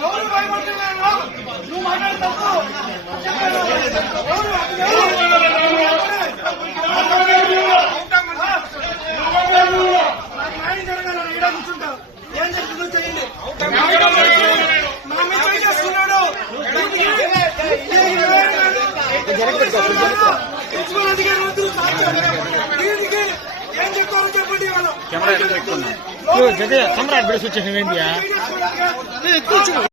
ఎవరు భయపడుతున్నారు నువ్వు మాట్లాడతావు న్యాయం జరగాలని కూర్చుంటావు ఏం చేయండి మా మీద చేస్తున్నాడు కెమెరా ఎక్కడ పెట్టుకున్నా జగ కెమెరా బిడిసి వచ్చేసింది ఏంటి